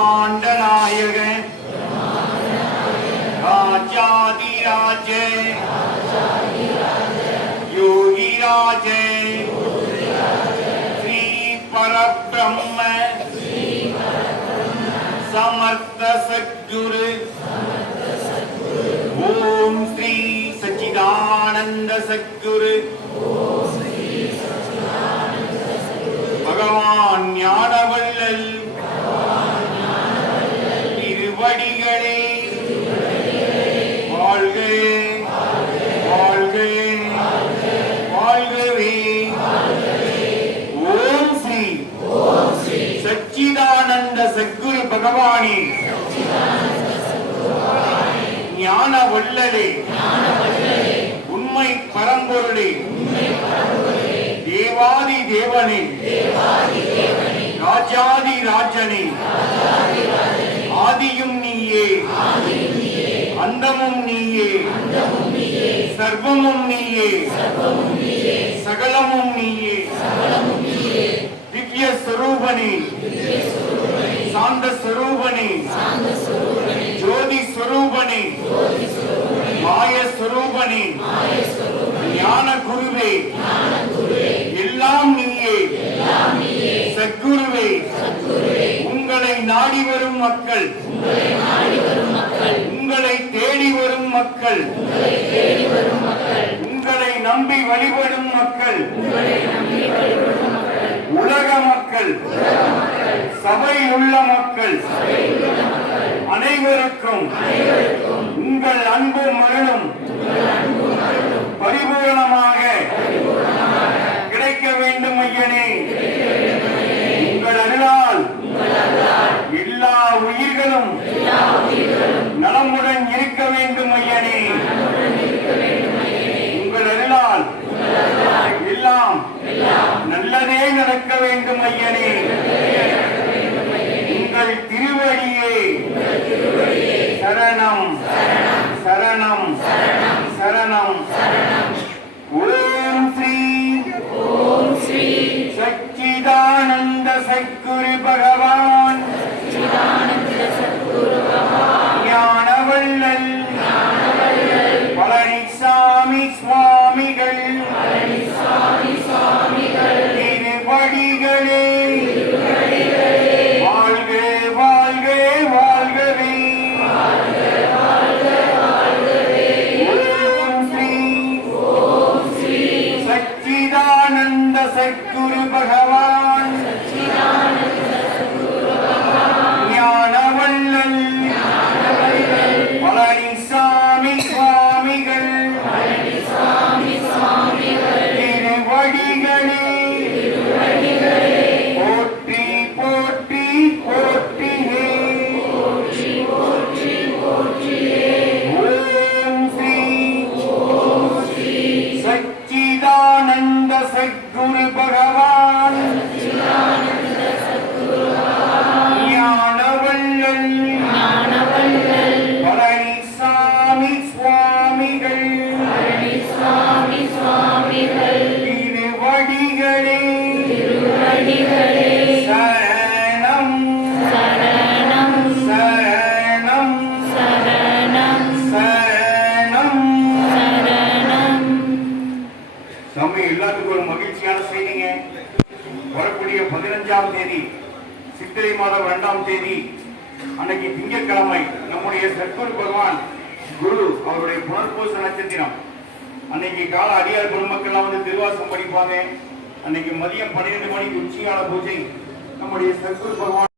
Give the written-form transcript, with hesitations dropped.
ब्रह्मांड नायक राजाधिराज योगी राज श्री परब्रह्म समर्थ सद्गुरु ओम श्री सच्चिदानंद सद्गुरु भगवान ஞானவள்ளல் திருவடிகளே வாழ்க வாழ்க வாழ்கவே. ஓம் ஸ்ரீ சச்சிதானந்த சத்குரு பகவானே ஞானவள்ளலே உண்மை பரம்பொருளே தேவாதி தேவனே ராஜாதி ராஜனே ஆதியும் நீயே அந்தமும் நீயே சர்வமும் நீயே சகலமும் நீயே திவ்ய ஸ்வரூபனே சாந்த ஸ்வரூபனே ஜோதி ஸ்வரூபனே மாய ஸ்வரூபனே ஞான குருவே எல்லாம் நீயே சத்குருவே உங்களை நாடி வரும் மக்கள் உங்களை தேடி வரும் மக்கள் உங்களை நம்பி வழிபடும் மக்கள் உலக மக்கள் சபையில் உள்ள மக்கள் அனைவருக்கும் உங்கள் அன்பு மருளும் பரிபூரணமாக கிடைக்க வேண்டும் ஐயனே. உங்கள் அருளால் எல்லா உயிர்களும் நலமுடன் இருக்க வேண்டும் ஐயனே. உங்கள் அருளால் எல்லாம் நல்லதே நடக்க வேண்டும் ஐயனே. உங்கள் திருவடியே சரணம் சரணம் சரணம். ஓம் ஸ்ரீ சச்சிதானந்த சத்குரு பகவான் ஞானவள்ளல் பழனிசாமி சுவாமிகள் திருவடிகளே வாழ்க வாழ்க வாழ்கவே. ஓம் ஸ்ரீ சச்சிதானந்த சத்குரு பகவான் ஞானவள்ளல் பழனிசாமி சுவாமிகள் திருவடிகளே போற்றி போற்றி போற்றியே. ஓம் ஸ்ரீ சச்சிதானந்த சத்குரு பகவான் ஞானவள்ளல் பழனிசாமி சுவாமிகள் திருவடிகளே சரணம் சரணம் சரணம். சாமி எல்லாத்துக்கும் ஒரு மகிழ்ச்சியான செய்திங்க. வரக்கூடிய 15ஆம் தேதி சித்திரை மாதம் 2ஆம் தேதி அன்னைக்கு திங்கட்கிழமை நம்முடைய சத்குரு பகவான் குரு அவருடைய புனர்பூச நட்சத்திரம். அன்னைக்கு கால அடியார் பெருமக்கள்லாம் வந்து திருவாசம் படிப்பாங்க. அன்னைக்கு மதியம் 12 மணிக்கு உச்சிகால பூஜை நம்முடைய சத்குரு பகவான்